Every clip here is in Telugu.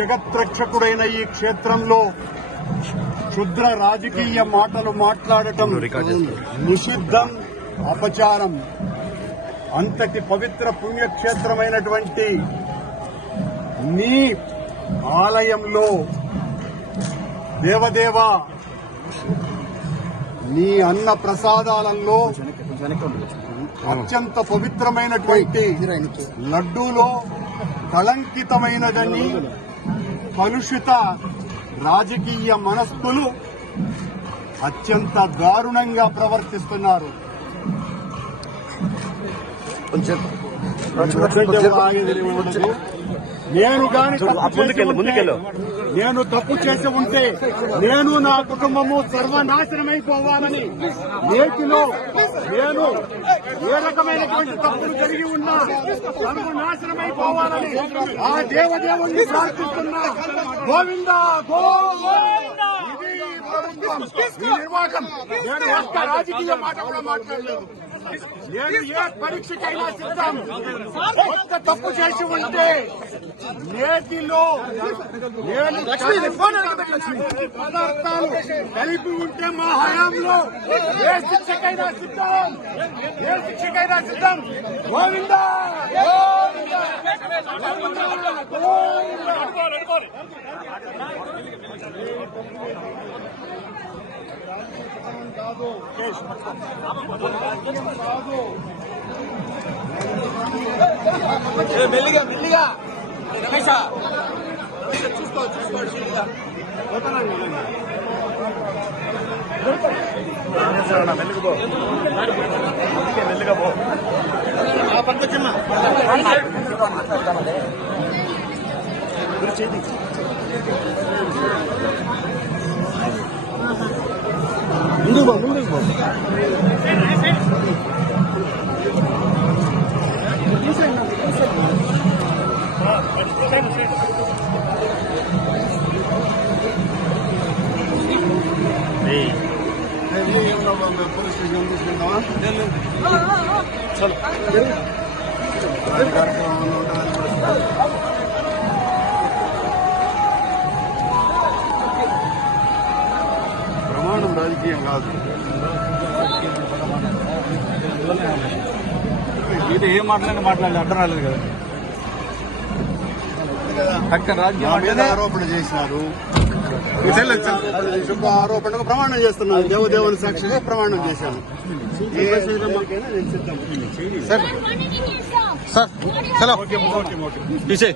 జగత్రక్షకుడైన ఈ క్షేత్రంలో క్షుద్ర రాజకీయ మాటలు మాట్లాడటం నిషిద్ధం, అపచారం. అంతటి పవిత్ర పుణ్యక్షేత్రమైనటువంటి నీ ఆలయంలో దేవదేవ నీ అన్న ప్రసాదాలలో అత్యంత పవిత్రమైనటువంటి లడ్డూలో కళంకితమైనదని కలుషిత రాజకీయ మనస్కులు అత్యంత దారుణంగా ప్రవర్తిస్తున్నారు. నేను తప్పు చేసి ఉంటే నేను నా కుటుంబము సర్వనాశనమైపోవాలని, నేటిలో నేను ఏ రకమైనటువంటి తప్పులు కలిగి ఉన్నా సర్వనాశనమైపోవాలని ఆ దేవదేవుణ్ణి ప్రార్థిస్తున్నా. గోవిందా గోవిందా. ఇది ప్రభుత్వం, ఈ నిర్వాహకం. నేను ఒక్క రాజకీయ మాట కూడా మాట్లాడలేదు. నేను ఏ పరీక్షకైనా సిద్ధం. ఒక్క తప్పు చేసి ఉంటే నేటిలో నేను పదార్థాలు కలిపి ఉంటే మా హయాంలో ఏ శిక్షకైనా సిద్ధం, ఏ శిక్షకైనా సిద్ధం. గోవిందా మెల్లిగా మెల్లిగా రమేష చూసుకోండి మెల్లిగా పో పక్కచ్చున్నా ముందుకు పో పోలీస్ స్టేషన్ తీసుకెళ్తావా? ప్రమాణం రాజకీయం కాదు. ఇది ఏం మాట్లాడలేదు అర్థం రాలేదు కదా. అక్కడ రాజకీయ ఆరోపణ చేసినారు. ఆరోపణకు ప్రమాణం చేస్తున్నాను. దేవదేవుని సాక్షిగా ప్రమాణం చేశాను. సార్ సార్ చలో తీసే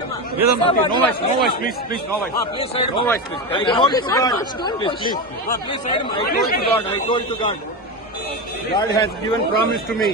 No voice, please, no voice. No voice, please. I told to God, please. Please, I told to God. God has given promise to me.